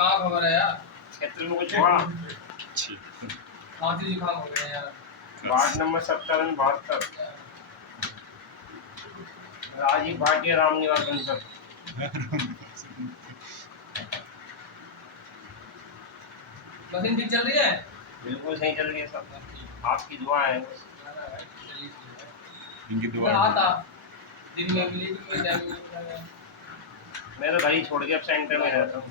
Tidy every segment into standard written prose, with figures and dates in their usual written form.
कहाँ खबर है यार? क्षेत्र में कुछ हुआ? खांसी जुकाम हो गया यार। Ward number 70-72 Rajiv Bhatia Ram Niwas बंसर। Machine ठीक चल रही है? बिल्कुल सही चल रही है सब, आपकी दुआ है। इनकी दुआ आता दिन में मिली कोई टाइम मैं तो घर ही छोड़ के अब सेंटर में रहता हूँ।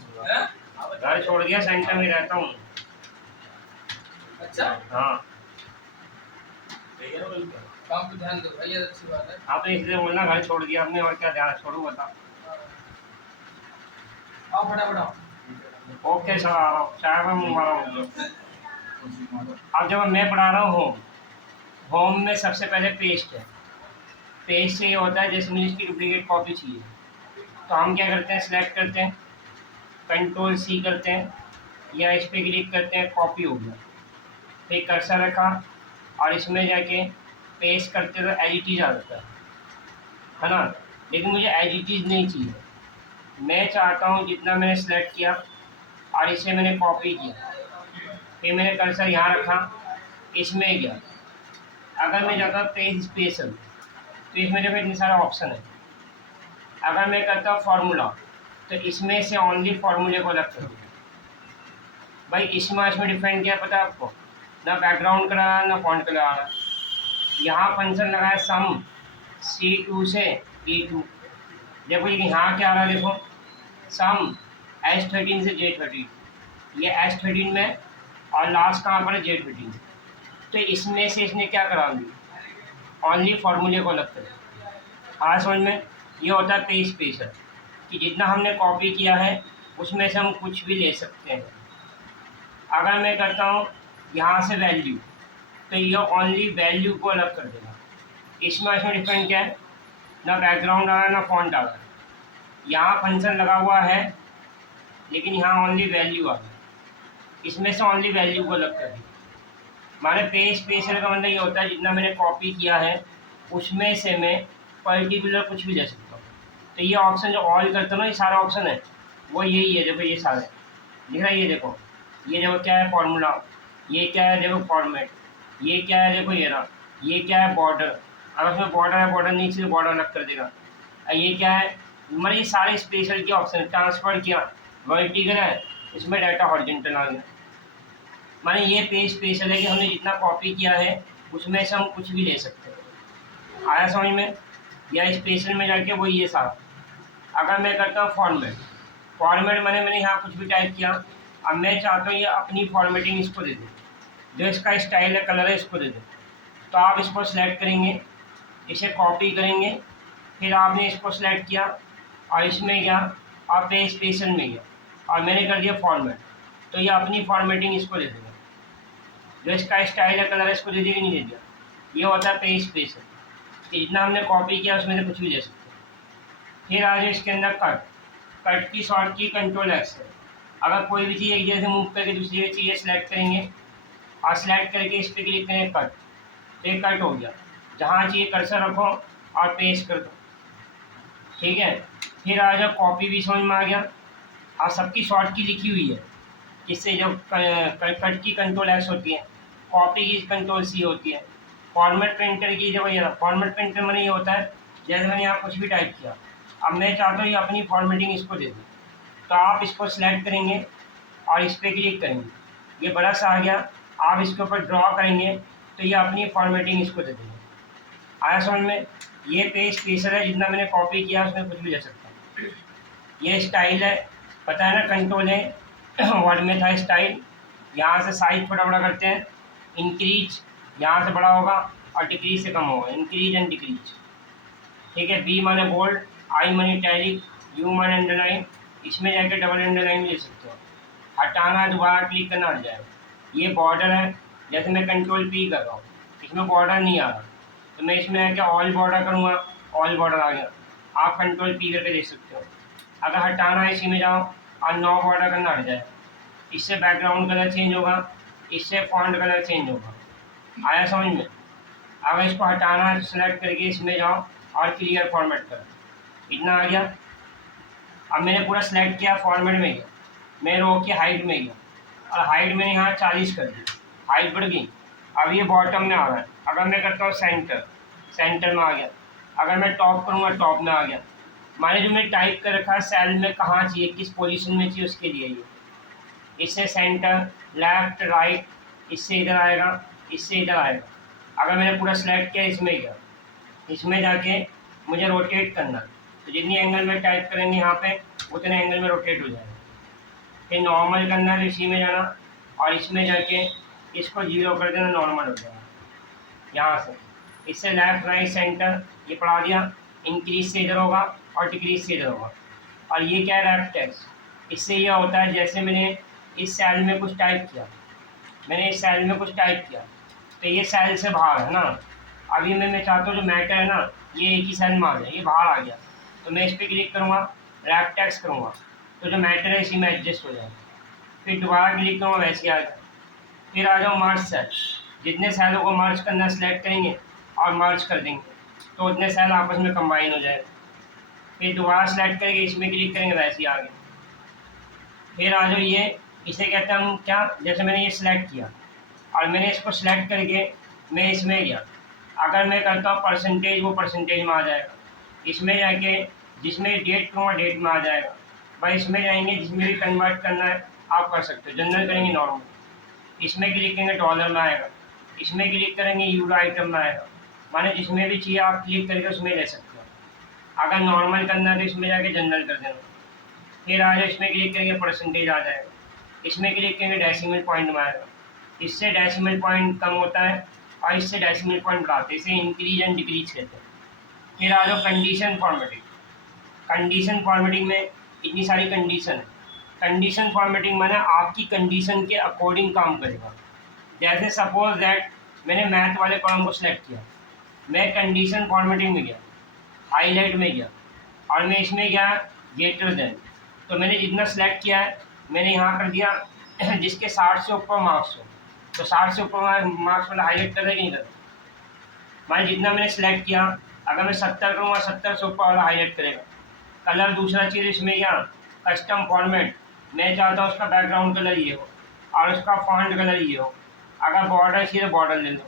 घर छोड़ के सेंटर में रहता हूँ। अच्छा हाँ, काम पे ध्यान दो भाई, ये अच्छी बात है। आपने इसलिए बोलना घर छोड़ दिया हमने, और क्या ध्यान छोड़ू बता। आओ फटाफट। ओके सर, आ रहा हूँ, चाय में मुँह मारा हूँ। अब जब मैं पढ़ा रहा हूँ होम में सबसे पहले पेस्ट है। पेस्ट से ये होता है जैसे मुझे इसकी डुप्लीकेट कॉपी चाहिए, तो हम क्या करते हैं, सिलेक्ट करते हैं, Ctrl+C करते हैं या इस पर क्लिक करते हैं, कॉपी हो गया। फिर कर्सर रखा और इसमें जाके पेस्ट करते तो एडिटीज आ जाता है ना। लेकिन मुझे एडिटीज नहीं चाहिए, मैं चाहता हूँ जितना मैंने सेलेक्ट किया और इसे मैंने कॉपी किया, फिर मैंने कर्सर यहाँ रखा, इसमें गया। अगर मैं जाता पेज स्पेशल तो इसमें देखो इतने सारे ऑप्शन है। अगर मैं करता हूँ फार्मूला तो इसमें से ओनली फार्मूले को अलग कर दूँ। भाई इसमें डिफरेंट क्या पता है आपको, ना बैकग्राउंड करा ना फॉन्ट कलर आ रहा। यहाँ फंक्शन लगाया सम C2 से E2। देखो ये यहाँ क्या आ रहा है, देखो सम S13 से J13, ये S13 में और लास्ट कहाँ पर है J13। तो इसमें से इसने क्या करा दी, ओनली फार्मूले को अलग करें। हाँ समझ में, ये होता है पेज स्पेशल कि जितना हमने कॉपी किया है उसमें से हम कुछ भी ले सकते हैं। अगर मैं करता हूँ यहाँ से वैल्यू, तो ये ओनली वैल्यू को अलग कर देगा। इसमें डिफरेंट क्या है, ना बैकग्राउंड आ रहा है ना फॉन्ट आ रहा है। यहाँ फंक्शन लगा हुआ है लेकिन यहाँ ओनली वैल्यू आ रहा है, इसमें से ओनली वैल्यू को अलग कर दिया। हमारे पेज स्पेशल का मतलब ये होता है जितना मैंने कॉपी किया है उसमें से मैं पर्टिकुलर कुछ भी ले सकता हूँ। तो ये ऑप्शन जो ऑल करते हो ना, ये सारा ऑप्शन है वो यही है। देखो ये सारे दिख रहा है, ये देखो क्या है फॉर्मूला, ये क्या है देखो फॉर्मेट, ये क्या है देखो ये रहा, ये क्या है बॉर्डर। अगर उसमें बॉर्डर है, बॉर्डर नीचे बॉर्डर अलग कर देगा। ये क्या है, मतलब ये सारे स्पेशल के ऑप्शन। ट्रांसफर किया वर्टिकल है, इसमें डाटा हॉरिजॉन्टल आ गया। माने ये पेज स्पेशल है कि हमने जितना कॉपी किया है उसमें से हम कुछ भी ले सकते हैं। आया समझ में, या स्पेशल में जाके वो ये सारा। अगर मैं करता हूँ फॉर्मेट मैंने यहाँ कुछ भी टाइप किया, अब मैं चाहता हूँ ये अपनी फॉर्मेटिंग इसको दे दें, जो इसका स्टाइल है कलर है इसको दे दें। तो आप इसको सिलेक्ट करेंगे, इसे कॉपी करेंगे, फिर आपने इसको सिलेक्ट किया और इसमें गया और पेज स्पेशल में गया और मैंने कर दिया फॉर्मेट, तो ये अपनी फॉर्मेटिंग इसको दे देगा। जो इसका स्टाइल है कलर है इसको दे दिया कि नहीं दे दिया। ये होता है पेज स्पेशल कि जितना हमने कॉपी किया उसमें से कुछ भी दे सकते हैं। फिर आ जाए इसके अंदर कट की शॉर्ट की Ctrl+X है। अगर कोई भी चीज़ एक जगह से मूव करके दूसरी जगह चीज़ें सेलेक्ट करेंगे और सेलेक्ट करके इस पर क्लिक करेंगे कट, तो ये कट हो गया। जहाँ चाहिए कर्सर रखो और पेस्ट कर दो, ठीक है। फिर आ जाओ कॉपी भी समझ में आ गया और सबकी शॉर्ट की लिखी हुई है, जिससे जब कट की Ctrl+X होती है, कॉपी की Ctrl+C होती है, फॉर्मेट प्रिंटर की जब ये फॉर्मेट प्रिंटर मैंने ये होता है जैसे मैंने यहाँ कुछ भी टाइप किया, अब मैं चाहता हूँ ये अपनी फॉर्मेटिंग इसको दे दूँ, तो आप इसको सिलेक्ट करेंगे और इस पर क्लिक करेंगे, ये बड़ा सा आ गया। आप इसके ऊपर ड्रॉ करेंगे तो ये अपनी फॉर्मेटिंग इसको दे देंगे। आया समझ में, ये पेज स्पेशल है, जितना मैंने कॉपी किया उसमें कुछ भी ले सकता हूँ। ये स्टाइल है, पता है ना, कंट्रोल है वर्ड में था स्टाइल। यहाँ से साइज छोटा बड़ा करते हैं, इंक्रीज यहाँ से बड़ा होगा और डिक्रीज से कम होगा, इंक्रीज एंड डिक्रीज, ठीक है। बी माने बोल्ड, आई माने इटैलिक, यू माने अंडरलाइन, इसमें जाके डबल अंडरलाइन ले सकते हो। हटाना दोबारा क्लिक करना हट जाएगा। ये बॉर्डर है, जैसे मैं Ctrl+P कर रहा हूँ, इसमें बॉर्डर नहीं आ रहा, तो मैं इसमें आके ऑल बॉर्डर करूँगा, ऑल बॉर्डर आ गया। आप Ctrl+P करके देख सकते हो। अगर हटाना है इसी में जाओ और नो बॉर्डर करना हट जाए, इससे बैकग्राउंड कलर चेंज होगा, इससे फॉन्ट कलर चेंज होगा। आया समझ में। अगर इसको हटाना है सेलेक्ट करके इसमें जाओ और क्लियर फॉर्मेट कर, इतना आ गया। अब मैंने पूरा सेलेक्ट किया, फॉर्मेट में गया, मैं रो की हाइट में गया और हाइट मैंने यहाँ 40 कर दी, हाइट बढ़ गई। अब ये बॉटम में आ रहा है। अगर मैं करता हूँ सेंटर, सेंटर में आ गया। अगर मैं टॉप करूँगा टॉप में आ गया। मैंने जो मैं टाइप कर रखा है सेल में कहाँ चाहिए, किस पोजीशन में चाहिए, उसके लिए ये इससे सेंटर, लेफ्ट, राइट, इससे इधर आएगा, इससे इधर आएगा। अगर मैंने पूरा सेलेक्ट किया इसमें गया, इसमें जाके मुझे रोटेट करना, तो जितनी एंगल में टाइप करेंगे यहाँ पे उतने एंगल में रोटेट हो जाएगा। फिर नॉर्मल करना है तो इसी में जाना और इसमें जाके इसको 0 कर देना, नॉर्मल हो जाएगा यहाँ से। इससे लेफ्ट, राइट, सेंटर ये पढ़ा दिया। इंक्रीज से इधर होगा और डिक्रीज से इधर होगा। और ये क्या है, रेफ टेक्स्ट। इससे यह होता है जैसे मैंने इस सेल में कुछ टाइप किया, मैंने इस सेल में कुछ टाइप किया तो ये सेल से बाहर है ना। अभी मैं चाहता हूँ जो मैटर है ना ये एक ही सेल में आ जाए, ये बाहर आ गया तो मैं इस पर क्लिक करूँगा, रैप टेक्स्ट करूँगा तो जो मैटर है इसी में एडजस्ट हो जाएगा। फिर दोबारा क्लिक करूँगा, वैसे आ जाए। फिर आ जाओ मर्ज सेल, जितने सेलों को मर्ज करना सेलेक्ट करेंगे और मर्ज कर देंगे तो उतने सेल आपस में कंबाइन हो जाएगा। फिर दोबारा सेलेक्ट करेंगे, इसमें क्लिक करेंगे, वैसे ही आ गए। फिर आ जाओ ये, इसे कहते हैं हम क्या, जैसे मैंने ये सिलेक्ट किया और मैंने इसको सिलेक्ट करके मैं इसमें गया। अगर मैं करता हूँ परसेंटेज, वो परसेंटेज में आ जाएगा। इसमें जाके जिसमें डेट करूँगा डेट में आ जाएगा। भाई इसमें जाएंगे, जिसमें भी कन्वर्ट करना है आप कर सकते हो। जनरल करेंगे नॉर्मल, इसमें क्लिक करेंगे डॉलर में आएगा, इसमें क्लिक करेंगे यूरो आइटम में आएगा। माने जिसमें भी चाहिए आप क्लिक करके उसमें ले सकते हो। अगर नॉर्मल करना है तो इसमें जाके जनरल कर देना। फिर आ जाए, इसमें क्लिक करेंगे परसेंटेज आ जाएगा, इसमें क्लिक करेंगे डेसिमल पॉइंट में आएगा। इससे डेसिमल पॉइंट कम होता है और इससे डेसिमल पॉइंट बढ़ाते हैं, इसे इंक्रीज एंड डिक्रीज कहते हैं। फिर आ जाओ कंडीशन फॉर्मेटिंग। कंडीशन फॉर्मेटिंग में इतनी सारी कंडीशन है। कंडीशन फॉर्मेटिंग माने आपकी कंडीशन के अकॉर्डिंग काम करेगा। जैसे सपोज दैट मैंने मैथ वाले कॉलम को सिलेक्ट किया, मैं कंडीशन फॉर्मेटिंग में गया, हाईलाइट में गया और मैं इसमें गया ग्रेटर देन, तो मैंने जितना सेलेक्ट किया है मैंने यहाँ कर दिया जिसके 60 से ऊपर मार्क्स हो, तो 60 से ऊपर मार्क्स वाला हाईलाइट कर देगा नहीं करता। मैं जितना मैंने सेलेक्ट किया, अगर मैं 70 करूँगा 70 से ऊपर वाला हाईलाइट करेगा। कलर दूसरा चीज़ इसमें क्या, कस्टम फॉर्मेट, मैं चाहता हूँ उसका बैकग्राउंड कलर ये हो और उसका फॉन्ट कलर ये हो। अगर बॉर्डर चाहिए तो बॉर्डर ले लो।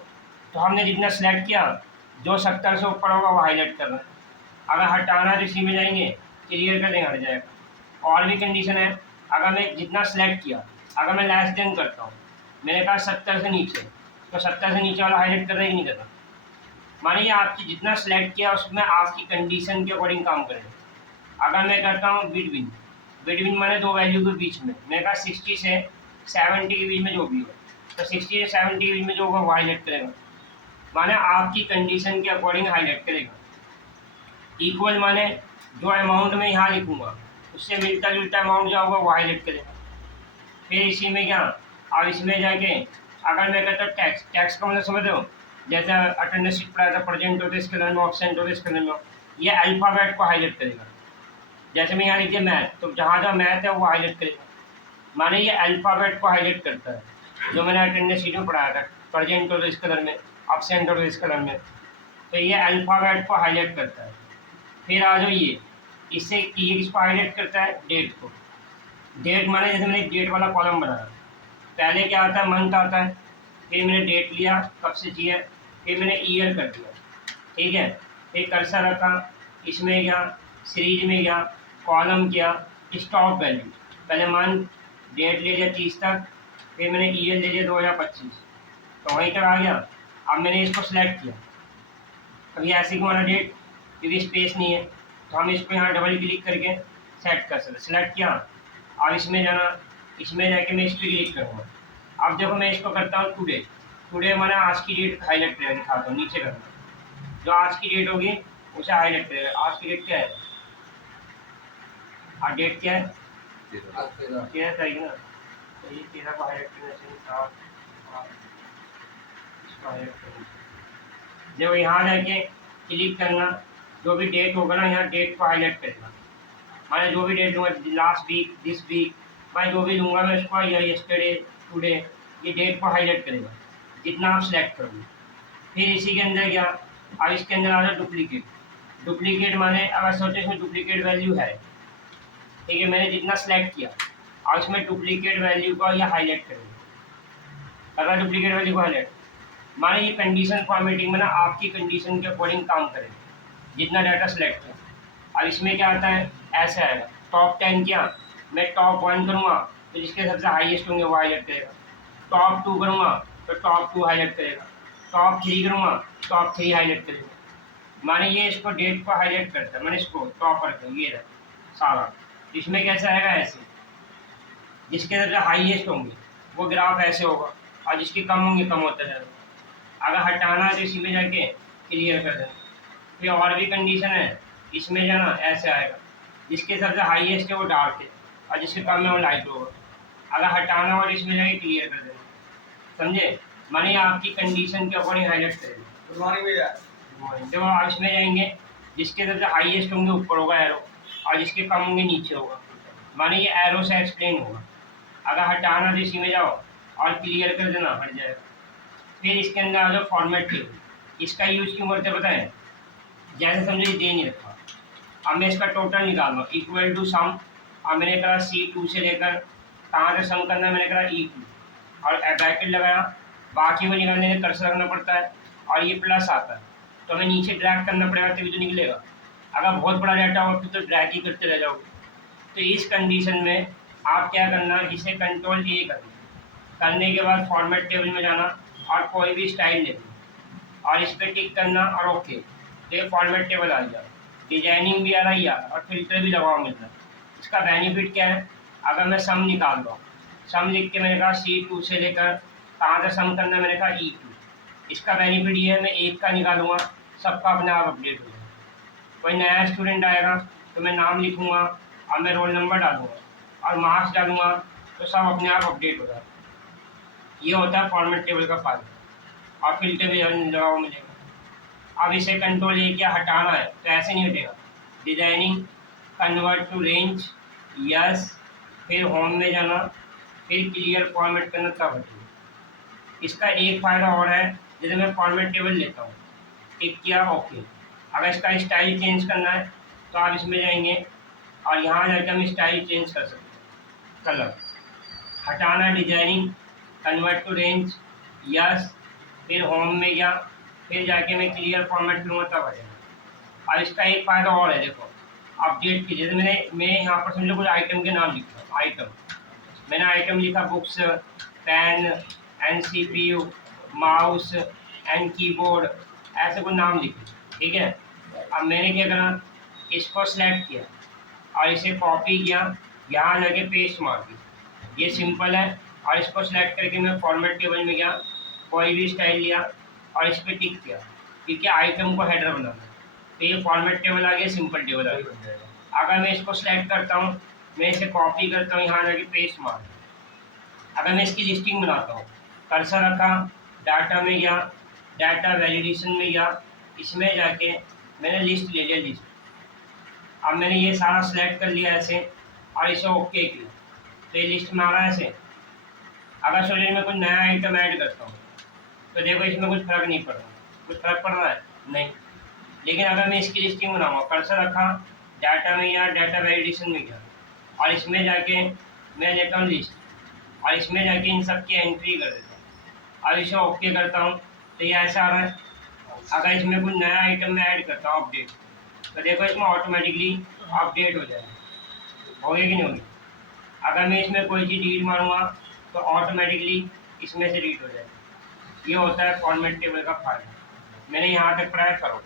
तो हमने जितना सेलेक्ट किया जो 70 से ऊपर होगा वो हाईलाइट करना है। अगर हटाना है तो इसी में जाएंगे, क्लियर कर देंगे, हट जाएगा। और भी कंडीशन है, अगर मैं जितना सेलेक्ट किया, अगर मैं लेस देन करता हूँ, मैंने कहा 70 से नीचे, तो 70 से नीचे वाला हाईलाइट कर रहा है कि नहीं करना। मानिए आपकी जितना सेलेक्ट किया उसमें आपकी कंडीशन के अकॉर्डिंग काम करेगा। अगर मैं करता हूँ बिटवीन, बिटवीन माने दो वैल्यू के बीच में, मैं कहा 60 से 70 के बीच में जो भी हो, तो 60 से 70 के बीच में जो होगा वो हाईलाइट करेगा। माने आपकी कंडीशन के अकॉर्डिंग हाईलाइट करेगा। इक्वल माने जो अमाउंट में यहाँ लिखूँगा उससे मिलता जुलता अमाउंट जो होगा वो हाईलाइट करेगा। फिर इसी में क्या, अब इसमें जाके अगर मैं कहता हूँ टैक्स, टैक्स का मतलब समझ हो, जैसे अटेंडेंस शीट पर आया था प्रेजेंट हो तो इस कलर में, ऑब्सेंट हो तो इस कलर में, ये अल्फ़ाबेट को हाईलाइट करेगा। जैसे मैं यहाँ लिख दिया मैथ, तो जहाँ जहाँ मैथ है वो हाईलाइट करेगा। माने ये अल्फ़ाबेट को हाईलाइट करता है। जो मैंने अटेंडेंस शीट में पढ़ाया था, प्रेजेंट हो तो इस कलर में, ऑब्सेंट हो तो इस कलर में, तो ये अल्फ़ाबेट को हाईलाइट करता है। फिर आ जाओ ये, इससे ये किसको हाईलाइट करता है, डेट को। डेट माने जैसे मैंने डेट वाला कॉलम बनाया, पहले क्या आता है, मंथ आता है, फिर मैंने डेट लिया कब से चाहिए, फिर मैंने ईयर कर दिया, ठीक है। फिर कर्सर रखा, इसमें गया, सीरीज में गया, कॉलम किया, स्टॉप वैल्यू, पहले मंथ, डेट ले लिया 30 तक, फिर मैंने ईयर ले लिया 2025, तो वहीं तक आ गया। अब मैंने इसको सेलेक्ट किया, अभी ऐसे ही हमारा डेट, क्योंकि स्पेस नहीं है तो हम इसको यहाँ डबल क्लिक करके सेट कर सकते, सेलेक्ट किया। अब इसमें जाना, इसमें जाके मैं इस पर क्लिक करूँगा। अब देखो मैं इसको करता हूँ टुडे, टुडे मैंने आज की डेट हाईलाइट करेगा, दिखाता हूँ नीचे करना, जो आज की डेट होगी उसे हाईलाइट करेगा। आज की डेट क्या है, आज डेट क्या है, 13 तारीख ना, तो ये 13 को हाईलाइट करना चाहिए, 7 इसको हाईलाइट करना। जब यहाँ जाके क्लिक करना, जो भी डेट होगा ना यहाँ डेट को हाईलाइट करेगा। मैं जो भी डेट लूँगा, लास्ट वीक, दिस वीक, मैं जो भी लूँगा मैं उसको यस्टरडे, टुडे, ये डेट को हाईलाइट करेगा जितना आप सेलेक्ट करोगे। फिर इसी के अंदर क्या, अब इसके अंदर आ जाए डुप्लीकेट। डुप्लीकेट माने अगर सोचो इसमें डुप्लीकेट वैल्यू है, ठीक है, मैंने जितना सेलेक्ट किया और इसमें डुप्लीकेट वैल्यू को या हाईलाइट करेंगे। अगर डुप्लीकेट वैल्यू को हाईलाइट, माने ये कंडीशन फॉर्मेटिंग में ना आपकी कंडीशन के अकॉर्डिंग काम करेगा जितना डाटा सेलेक्ट है। अब इसमें क्या आता है, ऐसे आएगा टॉप 10 क्या, मैं टॉप 1 करूँगा तो जिसके सबसे हाईएस्ट होंगे वो हाईलाइट करेगा, टॉप 2 करूँगा तो टॉप 2 हाईलाइट करेगा, टॉप 3 करूँगा टॉप 3 हाईलाइट करेगा। माने ये इसको डेट को हाईलाइट करता है, मैंने इसको टॉपर कर ये रहा सारा। इसमें कैसे आएगा, ऐसे जिसके सबसे हाईएस्ट होंगे वो ग्राफ ऐसे होगा और जिसके कम होंगे कम होता जाएगा। अगर हटाना है तो इसी में जाके क्लियर कर देना। फिर और भी कंडीशन है, इसमें जाना ऐसे आएगा, जिसके सबसे हाईएस्ट है वो डार्क है और जिसके कम है वो लाइट होगा। अगर हटाना हो तो इसमें जाके क्लियर कर देना, समझे। माने आपकी कंडीशन के अकॉर्डिंग हाईलाइट करेगा। गुड मॉर्निंग भैया। जब आप इसमें जाएंगे जिसके सबसे हाईएस्ट होंगे ऊपर होगा एरो और जिसके कम होंगे नीचे होगा। माने ये एरो से एक्सप्लेन होगा। अगर हटाना तो इसी में जाओ और क्लियर कर देना, हट जाएगा। फिर इसके अंदर आ जाओ फॉर्मेट टेबल। इसका यूज क्यों करते पता है, जैसे समझो ये दे नहीं रखा, अब मैं इसका टोटल निकाल रहा हूँ इक्वल टू सम। अब मैंने करा C2 से लेकर कहाँ से सम करना है, मैंने करा E2 और ब्रैकेट लगाया। बाकी वो निकालने के कर्सर रखना पड़ता है और ये प्लस आता है तो हमें नीचे ड्रैग करना पड़ेगा तभी तो निकलेगा। अगर बहुत बड़ा डाटा हो तो ड्रैग ही करते रह जाओगे। तो इस कंडीशन में आप क्या करना, इसे कंट्रोल ये करने के बाद फॉर्मेट टेबल में जाना और कोई भी स्टाइल लेना और इस पर टिक करना और ओके, तो ये फॉर्मेट टेबल आ गया। डिजाइनिंग भी आ रही है और फिल्टर भी लगाओ मिल रहा है। इसका बेनिफिट क्या है, अगर मैं सम निकाल रहा हूँ, सम लिख के मैंने कहा C2 से लेकर कहाँ से सम करना है, मैंने कहा E2। इसका बेनिफिट ये है, मैं एक का निकालूंगा सबका अपने आप अपडेट हो जाएगा। कोई नया स्टूडेंट आएगा तो मैं नाम लिखूंगा और मैं रोल नंबर डालूंगा और मार्क्स डालूंगा तो सब अपने आप अपडेट हो जाएगा। ये होता है फॉर्मेट टेबल का फायदा। और फिल्टर भी लगाओ मिलेगा। अब इसे कंट्रोल ये क्या, हटाना है तो ऐसे नहीं हटेगा। Designing, convert to range, yes, फिर होम में जाना, फिर क्लियर फॉर्मेट करना तब हटेगा। इसका एक फ़ायदा और है, जैसे मैं फॉर्मेट टेबल लेता हूँ, टिक किया ओके। अगर इसका स्टाइल चेंज करना है तो आप इसमें जाएंगे और यहाँ जाकर हम स्टाइल चेंज कर सकते हैं, कलर। हटाना designing, convert to range, yes, फिर होम में गया, फिर जाके मैं क्लियर फॉर्मेट करूँगा तब आ जाएगा। और इसका एक फ़ायदा और है, देखो अपडेट की, जैसे मैं यहाँ पर समझो कुछ आइटम के नाम लिखता हूँ। आइटम मैंने आइटम लिखा books, pen and CPU, mouse and keyboard, ऐसे कुछ नाम लिखे, ठीक है। अब मैंने क्या करा, इसको सेलेक्ट किया और इसे कॉपी किया, यहाँ जाके पेस्ट मार दी। ये सिंपल है। और इसको सेलेक्ट करके मैं फॉर्मेट टेबल में गया, कोई भी स्टाइल लिया और इस पर टिक किया, क्योंकि आइटम को हेडर बनाना है। तो ये फॉर्मेट टेबल आ गया, सिंपल टेबल आ गया। अगर मैं इसको सेलेक्ट करता हूँ, मैं इसे कॉपी करता हूँ, यहाँ जाके पेस्ट मार। अगर मैं इसकी लिस्टिंग बनाता हूँ, कर्सर रखा, डाटा में गया, डाटा वैलिडेशन में गया, इसमें जाके मैंने लिस्ट ले लिया, लिस्ट। अब मैंने ये सारा सेलेक्ट कर लिया ऐसे और इसे ओके किया तो ये लिस्ट में आ रहा है ऐसे। अगर स्टूडेंट में कुछ नया आइटम ऐड करता हूँ तो देखो इसमें कुछ फ़र्क नहीं पड़ रहा। कुछ फ़र्क पड़ रहा है नहीं। लेकिन अगर मैं इसकी लिस्टिंग बनाऊँगा, कर्सर रखा, डाटा में गया, डाटा वैलिडेशन में गया और इसमें जाके मैं लेता हूँ लिस्ट और इसमें जाके इन सब की एंट्री कर देता हूँ और इसे ओके करता हूँ तो ये ऐसा आ रहा है। अगर इसमें कुछ नया आइटम में ऐड करता हूँ अपडेट, तो देखो इसमें ऑटोमेटिकली अपडेट हो जाएगा। होगी कि नहीं होगी। अगर मैं इसमें कोई चीज़ डिलीट मारूंगा तो ऑटोमेटिकली इसमें से डिलीट हो जाएगा। ये होता है फॉर्मेट टेबल का फायदा। मैंने यहाँ तक पढ़ाया, करो।